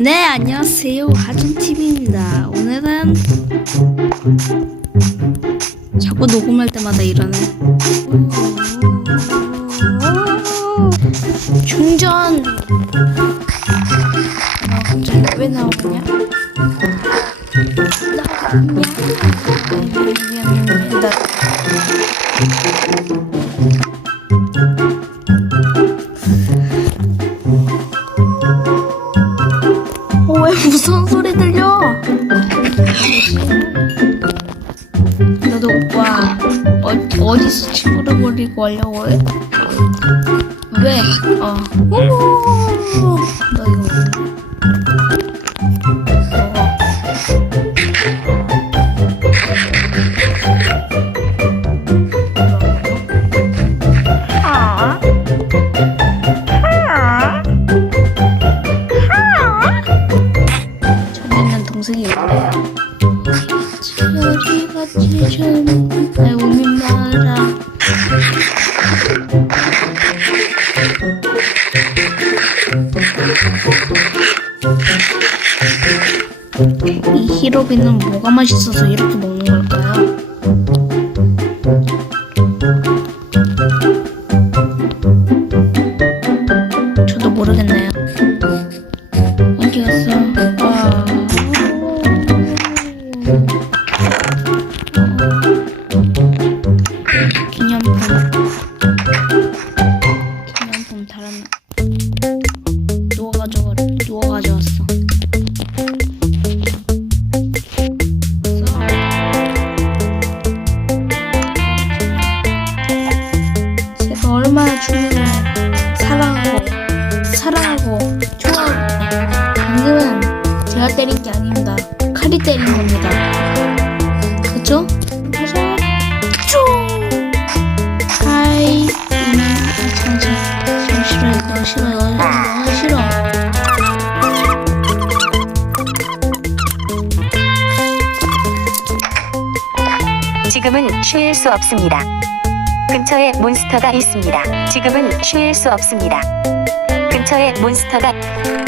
네, 안녕하세요. 하준TV입니다. 오늘은 자꾸 녹음할 때마다 이러네. 충전! 아, 갑자기 왜 나오냐? 나오냐? 미안, 나 어, 왜 무서운 소리 들려? 너도 오빠 어, 어디서 친구를 버리고 하려고 해? 왜? 어. 오, 너 이거. 이 히로비는 뭐가 맛있어서 이렇게 먹는 걸까요? 저도 모르겠네요. 어디 갔어? 때린 게 아닙니다. 칼이 때린 겁니다. 그죠? 그래서 쭉 하이 음, 참, 참, 참 싫어 이거 싫어 이거 싫어 지금은 쉴 수 없습니다. 근처에 몬스터가 있습니다. 지금은 쉴 수 없습니다. 근처에 몬스터가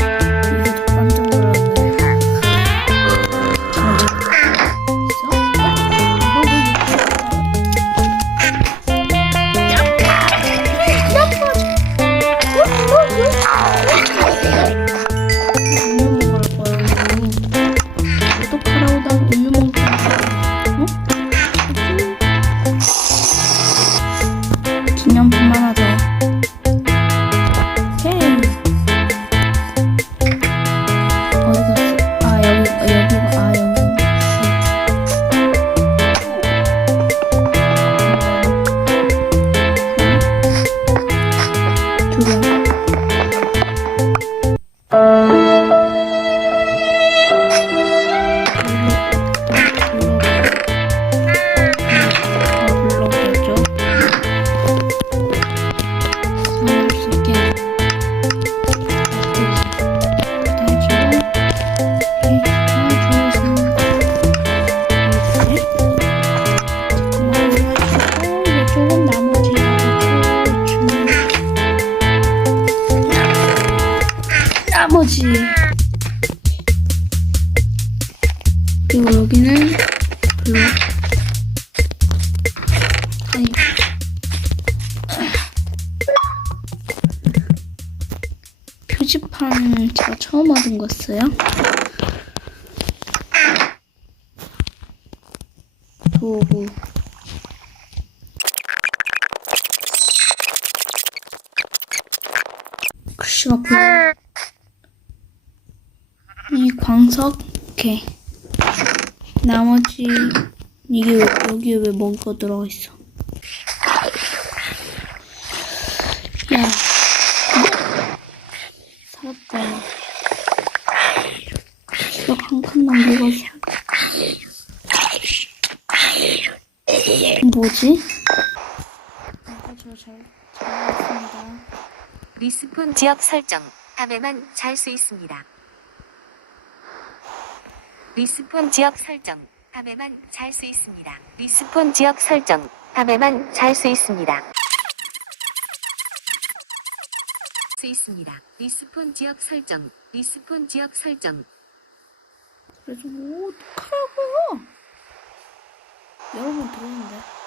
나머지 그리고 여기는 별로 아니 표지판 제가 처음 얻은 거였어요. 도구. 글씨가 보여. 이 광석, 오케이. 나머지 이게 왜- 여기에 왜 먹이가 들어가 있어? 야, 살았다. 이거 한칸 남겨가지고. 뭐지? 아까 저잘 잘했습니다. 리스폰 지역 설정 밤에만 잘 수 있습니다. 리스폰 지역 설정 밤에만 잘 수 있습니다. 리스폰 지역 설정 밤에만 잘 수 있습니다. 수 있습니다. 리스폰 지역 설정. 리스폰 지역 설정. 그래서 뭐 어떡하라고요? 여러분 들어오는데.